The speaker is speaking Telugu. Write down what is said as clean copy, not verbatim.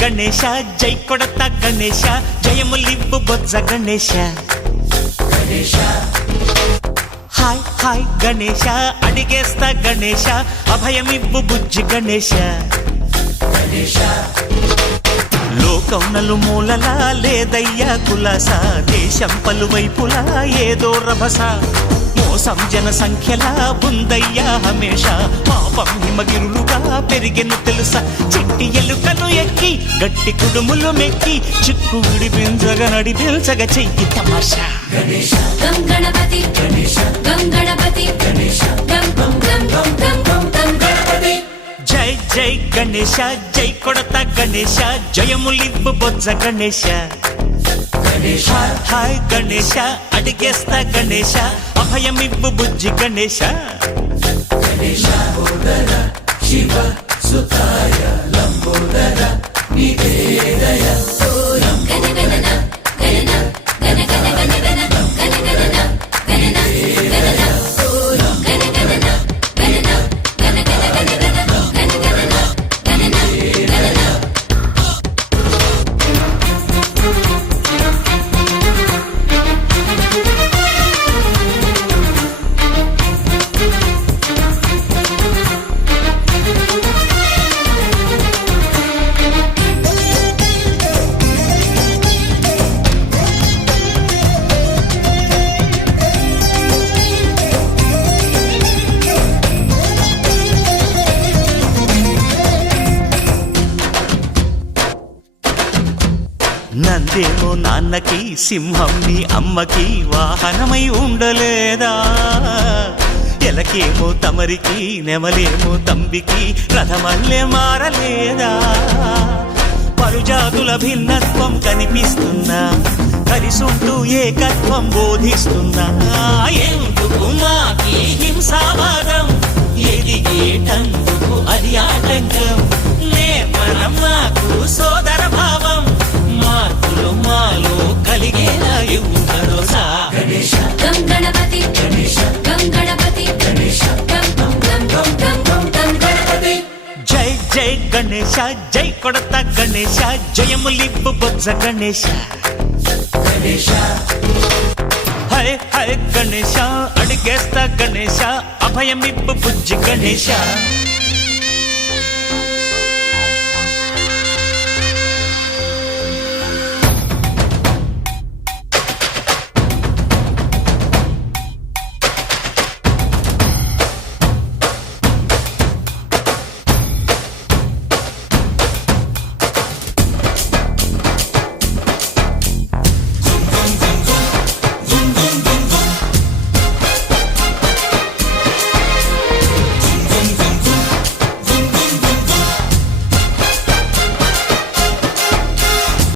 గణేశ జై కొడత గణేశ జయములివ్వు బొజ్జ గణేశ హాయ్ హాయ్ గణేశ అడిగేస్తా గణేశ అభయమివ్వు బుజ్జి గణేశ లోకం నలుమూలలా లేదయ్యా కులాస దేశం పలువైపులా ఏదో రభస మోసం జన సంఖ్యలా ఉందయ్యా హమేష పాపం హిమగిరులుగా పెరిగెను తెలుసా చిట్టి ఎలుకలు ఎక్కి గట్టి కుడుములు మెక్కి చిక్కు విడిపించగా నడిపించగ చెయ్యి తమాషా గం గణపతి గం గణపతి గం గం గం గం గం గం గం గణపతి జై జై గణేశ జై కొడత గణేశ జయములివ్వు బొజ్జ గణేశ హాయ్ గణేశ అడిగేస్తా గణేశ అభయమివ్వు బుజ్జి గణేశ శివ సుతాయ లంబోదర నివేదయ గణగణన గణన గణ గణ గణ గణ గణగణన గణన గణన గణగణన గణన గణ గణ గణ గణ గణగణన గణన గణన నందేమో నాన్నకి సింహం నీ అమ్మకి వాహనమై ఉండలేదా ఎలకేమో తమరికి నెమలేమో తంబికి రథమల్లే మారలేదా పరుజాతుల భిన్నత్వం కనిపిస్తున్నా కలిసుంటూ ఏకత్వం బోధిస్తున్నా ఎందుకు మాకి హింసావాదం ఎదిగేటందుకు అది ఆటంకం నేర్పరం మాకు సోదర భావం మార్పులు మాలో కలిగేలా ఇవ్వు భరోసా గం గణపతి గం గణపతి గం గం గం గం గం గం గం గణపతి జై జై గణేశ జై కొడత గణేశ జయములివ్వు బొజ్జ గణేశ హై హై గణేశ అడిగేస్తా గణేశ అభయమివ్వు బుజ్జి గణేశ